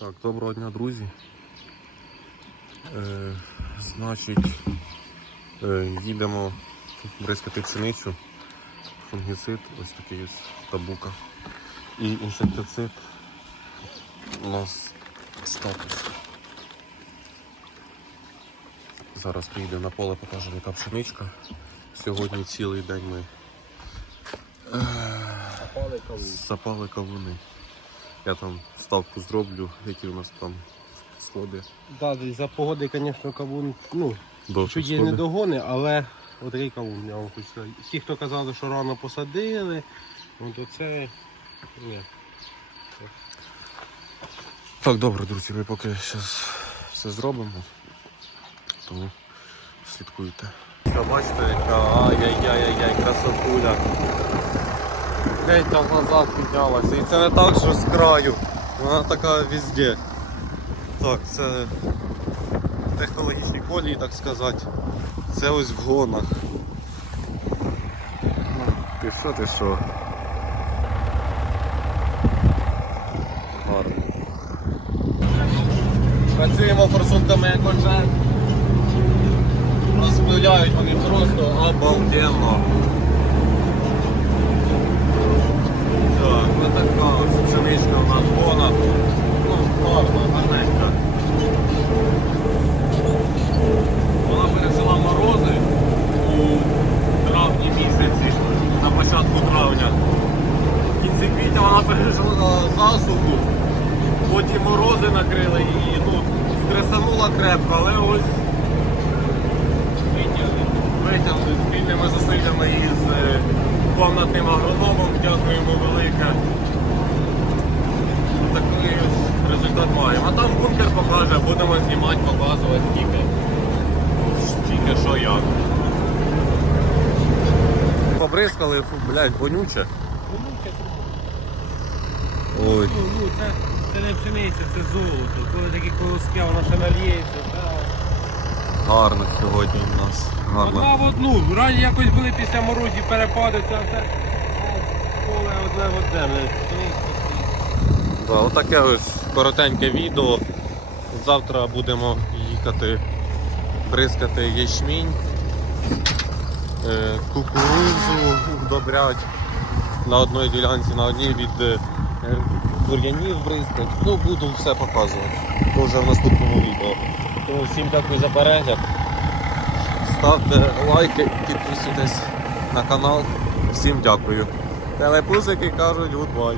Так, доброго дня, друзі. Е, значить, е, їдемо бризкати пшеницю, фунгіцид, ось такий ось табука. І інсектицид у нас статус. Зараз приїдемо на поле, покажемо, яка пшеничка. Сьогодні цілий день ми каву. запали кавуни. Я там ставку зроблю, які у нас там сходи. Да, за погоди, звісно, кавун, ну, Довше чуть є сходи. не догони, але отакий кавун, я вам хочу сказати. Всі, хто казали, що рано посадили, ну то це ні. Так, добре, друзі, ми поки зараз все зробимо. Тому слідкуйте. Бачите, яка ай-яй-яй-яй, красотуля. Геть там назад піднялася. І це не так, що з краю. Вона така везде. Так, це технологічні колії, так сказати. Це ось в гонах. Ну, Ти що, ти що? Гарно. Працюємо форсунками як отже. Розпиляють вони просто обалденно. Так, ну така ось пшеничка у нас вона. Ну, гарна, гарненька. Вона пережила морози у травні місяці, на початку травня. В кінці квітня вона пережила засуху. Потім морози накрили її, ну, стресанула крепко, але ось витягли, спільними зусиллями із е, комнатним агрономом, дякуємо велике. Такий ось результат маємо. А там бункер покаже, будемо знімати, показувати тільки, тільки що як. Побризкали, фу, блядь, вонюче. Ой. Ну, ну, це, це не пшениця, це золото. Коли такі колоски, воно ще нальється. Гарно сьогодні у нас. Гарно. Одна в одну. Раді якось були після морозів перепади, це все. Поле одне в одне. не. Да, отаке ось коротеньке відео. Завтра будемо їхати бризкати ячмінь, е, кукурудзу вдобрять на одній ділянці, на одній від е, бур'янів бризкать. Ну, буду все показувати. То вже в наступному відео. Тому всім дякую за перегляд. Ставте лайки, підписуйтесь на канал. Всім дякую. Телепузики кажуть гудбай.